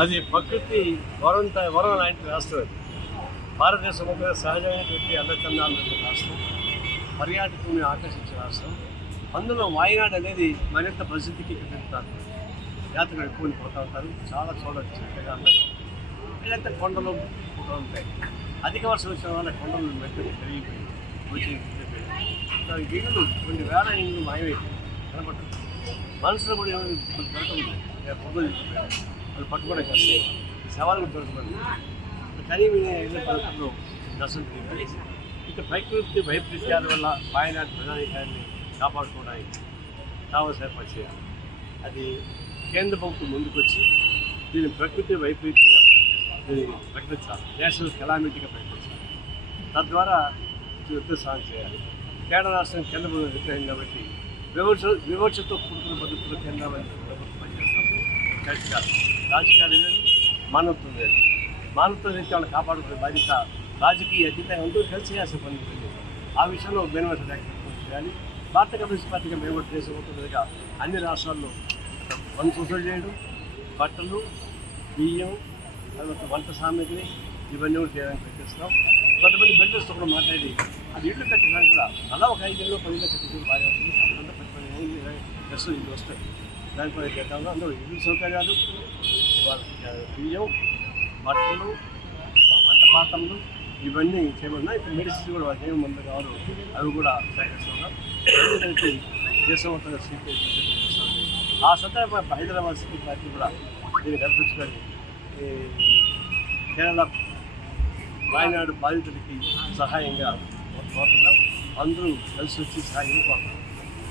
అది ప్రకృతి వరం లాంటి రాష్ట్రం అది. భారతదేశంలో సహజమైనటువంటి అన్నచందాలు రాష్ట్రం, పర్యాటకుల్ని ఆకర్షించే రాష్ట్రం. అందులో వాయనాడ్ అనేది మరింత ప్రసిద్ధికి పెరుగుతారు. యాత్రికులు ఎక్కువ పోతూ ఉంటారు. చాలా చూడవచ్చు, చక్కగా అందంగా వీళ్ళంతా కొండలు పోతూ ఉంటాయి. అధిక వర్షం వచ్చిన వల్ల కొండలు మెత్తగా పెరిగిపోయి వచ్చి ఇళ్ళు కొన్ని వేల ఇళ్ళు మాయమైపోయి కనపడుతుంది. మనుషులు కూడా దొరకదు, పొద్దు అది పట్టుకోవడం కష్టం, శవాలు కూడా దొరకదు. కానీ ఇళ్ళ పరిస్థితుల్లో నష్టం జరిగింది. ఇక ప్రకృతి వైపరీత్యాల వల్ల వాయనాడు ప్రజానీకాన్ని కాపాడుకోవడానికి కావాల్సిన ఏర్పాటు చేయాలి. అది కేంద్ర ప్రభుత్వం ముందుకొచ్చి దీన్ని ప్రకృతి వైపరీత్యంగా దీన్ని ప్రకటించాలి, నేషనల్ కెలామిటీగా ప్రకటించాలి. తద్వారా యుద్ధ సాయం చేయాలి. కేరళ రాష్ట్రం కేంద్ర ప్రభుత్వం వ్యతిరేకం కాబట్టి వివక్షతో కూడుకున్న పద్ధతిలో కేంద్ర ప్రభుత్వం పనిచేస్తాం. కలిసి కాదు, రాజకీయాలు లేదు, మానవత్వం లేదు. మానవత్వం రీతి వాళ్ళని కాపాడుకునే బాధ్యత రాజకీయ అతీతంగా అందరూ కలిసి చేయాల్సిన పని ఉంటుంది. ఆ విషయంలో బెనిఫిట్ చేయాలి. భారత కమ్యూనిస్ట్ పార్టీగా మేము కూడా దేశంగా అన్ని రాష్ట్రాల్లో పని సూచనలు చేయడం, బట్టలు, బియ్యం, తర్వాత వంట సామాగ్రి ఇవన్నీ కూడా చేయడానికి ప్రయత్నిస్తున్నాం. కొంతమంది బిల్డర్స్తో కూడా మాట్లాడి అది ఇళ్ళు కట్టడానికి కూడా అలా ఒక 5 ఏళ్ళు 10 ఏళ్ళు కట్టించడం బాగా ఉంటుంది. అందులో 10 డ్రెస్సులు ఇల్లు వస్తాయి. దానిపై చేద్దాము. అందులో ఇల్లు సౌకర్యాలు, బియ్యం, బట్టలు, వంట పాత్రలు ఇవన్నీ చేయమన్నా. ఇప్పుడు మెడిసిన్స్ కూడా వాళ్ళకి ఏమి మందులు కావాలో అవి కూడా సేకరిస్తున్నాం. కలిపి దేశం మొత్తంగా స్వీకరిస్తుంది. ఆ సందర్భంగా హైదరాబాద్ సిటీ పార్టీ కూడా దీన్ని కల్పించుకొని కేరళ వాయనాడు బాధితులకి సహాయంగా కోరుతున్నాం. అందరూ కలిసి వచ్చి సహాయం కోరుతున్నాం.